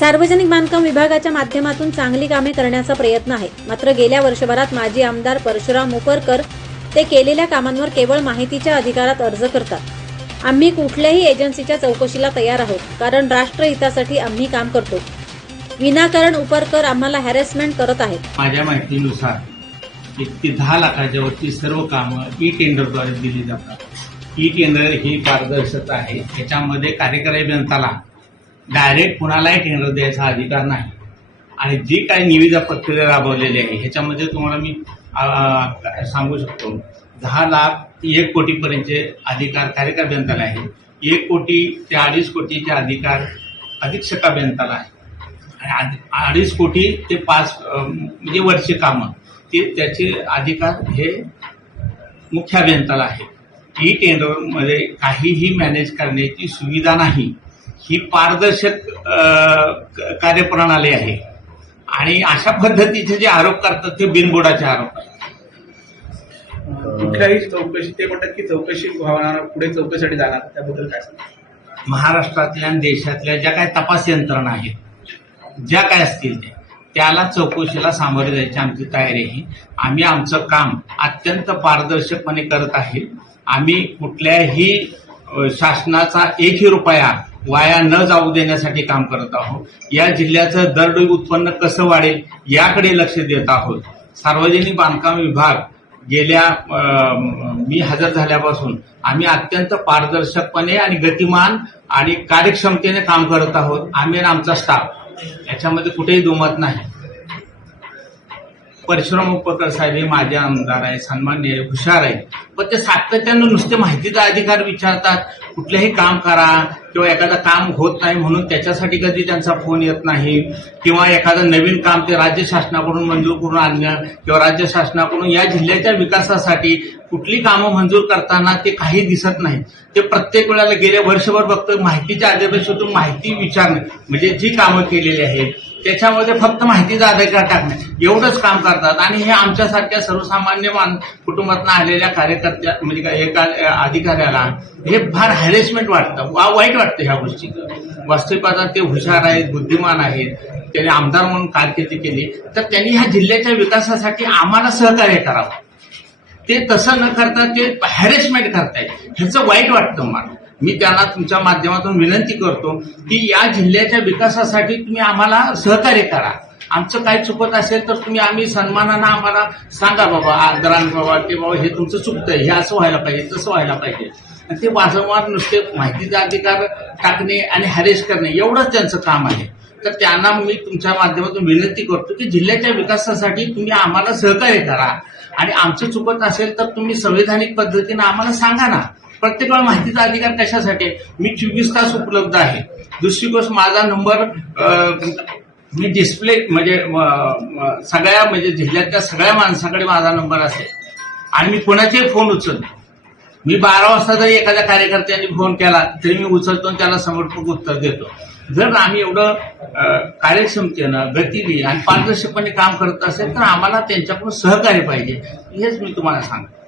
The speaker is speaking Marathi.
सार्वजनिक बांधकाम विभागाच्या माध्यमातून चांगली कामे करण्याचा प्रयत्न आहे. मात्र गेल्या वर्षभरात माजी आमदार परशुराम उपरकर ते केलेल्या कामांवर केवळ माहितीच्या अधिकारात अर्ज करतात. आम्ही कुठल्याही एजन्सीच्या चौकशीला तयार आहोत कारण राष्ट्रहितासाठी आम्ही काम करतो. विनाकारण उपरकर आम्हाला हॅरेसमेंट करत आहेत. माझ्या माहितीनुसार एक ते दहा लाखाच्या वरती सर्व कामं ई टेंडरद्वारे दिली जातात. ई टेंडर ही पारदर्शकता आहे. त्याच्यामध्ये कार्यकारी अभियंताला डायरेक्ट कुणालाही टेंडर द्यायचा अधिकार नाही. आणि जी काही निविदा प्रक्रिया राबवलेली आहे ह्याच्यामध्ये तुम्हाला मी सांगू शकतो. दहा लाख एक कोटीपर्यंतचे अधिकार कार्यकारी अभियंताला आहे. एक कोटी ते अडीच कोटीचे अधिकार अधीक्षक अभियंताला आहे. आणि अडीच कोटी ते पाच म्हणजे वर्षी कामं ते त्याचे अधिकार हे मुख्य अभियंताला आहे. ई टेंडरमध्ये काहीही मॅनेज करण्याची सुविधा नाही. ही पारदर्शक कार्यप्रणाली आहे. आणि अशा पद्धतीचे जे आरोप करतात ते बिनबुडाचे आरोप आहेत. कुठल्याही चौकशी ते म्हणतात की चौकशी व्हावणार पुढे चौकशीसाठी जाणार त्याबद्दल काय सांगा महाराष्ट्रातल्या आणि देशातल्या ज्या काही तपास यंत्रणा आहेत ज्या काय असतील त्या त्याला चौकशीला सामोरे जायची आमची तयारी आहे. आम्ही आमचं काम अत्यंत पारदर्शकपणे करत आहे. आम्ही कुठल्याही शासनाचा एकही रुपया वाया न जाऊ देण्यासाठी काम करत आहोत. या जिल्ह्याचं दरडोई उत्पन्न कसं वाढेल याकडे लक्ष देत आहोत. सार्वजनिक बांधकाम विभाग गेल्या मी हजर झाल्यापासून आम्ही अत्यंत पारदर्शकपणे आणि गतिमान आणि कार्यक्षमतेने काम करत आहोत. आम्ही आणि आमचा स्टाफ याच्यामध्ये कुठेही दुमत नाही. परशुराम उपकर साहेब हे माझे आमदार आहे सन्मान्य आहे हुशार आहे पण ते सातत्यानं नुसते माहितीचा अधिकार विचारतात. कुठलेही काम करा किंवा एखादं काम होत नाही म्हणून त्याच्यासाठी कधी त्यांचा फोन येत नाही किंवा एखादं नवीन काम ते राज्य शासनाकडून मंजूर करून आणणं किंवा राज्य शासनाकडून या जिल्ह्याच्या विकासासाठी कुठली कामं मंजूर करताना ते काही दिसत नाही. ते प्रत्येक वेळेला गेल्या वर्षभर फक्त माहितीच्या अधिकारातून माहिती विचारणं म्हणजे जी कामं केलेली आहेत त्याच्यामध्ये फक्त माहितीचा अधिकार टाकणे एवढंच काम करतात. आणि हे आमच्यासारख्या सर्वसामान्य मान कुटुंबातून आलेल्या कार्यकर्त्या म्हणजे एका अधिकाऱ्याला हे फार हॅरेसमेंट वाटतं. वा वाईट वाटतं ह्या गोष्टीचं. वास्तविकता ते हुशार आहेत बुद्धिमान आहेत. त्यांनी आमदार म्हणून कारकिर्दी केली. तर त्यांनी ह्या जिल्ह्याच्या विकासासाठी आम्हाला सहकार्य करावं. ते तसं न करता ते हॅरेसमेंट करतायत. ह्याचं वाईट वाटतं मला. मी त्यांना तुमच्या माध्यमातून विनंती करतो की या जिल्ह्याच्या विकासासाठी तुम्ही आम्हाला सहकार्य करा. आमचं काही चुकत असेल तर तुम्ही आम्ही सन्मानानं आम्हाला सांगा बाबा आदरान बाबा की बाबा हे तुमचं चुकतंय हे असं व्हायला पाहिजे तसं व्हायला पाहिजे. आणि ते वारंवार नुसते माहितीचा अधिकार टाकणे आणि हॅरेस करणे एवढंच त्यांचं काम आहे. तर त्यांना मी तुमच्या माध्यमातून विनंती करतो की जिल्ह्याच्या विकासासाठी तुम्ही आम्हाला सहकार्य करा. आणि आमचं चुकत असेल तर तुम्ही संवैधानिक पद्धतीनं आम्हाला सांगा ना. प्रत्येक वेळा माहितीचा अधिकार कशासाठी मी चोवीस तास उपलब्ध आहे. दुसरी गोष्ट माझा नंबर मी डिस्प्ले म्हणजे सगळ्या म्हणजे जिल्ह्यातल्या सगळ्या माणसाकडे माझा नंबर असेल. आणि मी कोणाचेही फोन उचलतो मी बारा वाजता जरी एखाद्या कार्यकर्त्यांनी फोन केला तरी मी उचलतो आणि त्याला समर्पक उत्तर देतो. जर आम्ही एवढं कार्यक्षमतेनं गतीने आणि पारदर्शकपणे काम करत असेल तर आम्हाला त्यांच्याकडून सहकार्य पाहिजे. हेच मी तुम्हाला सांगतो.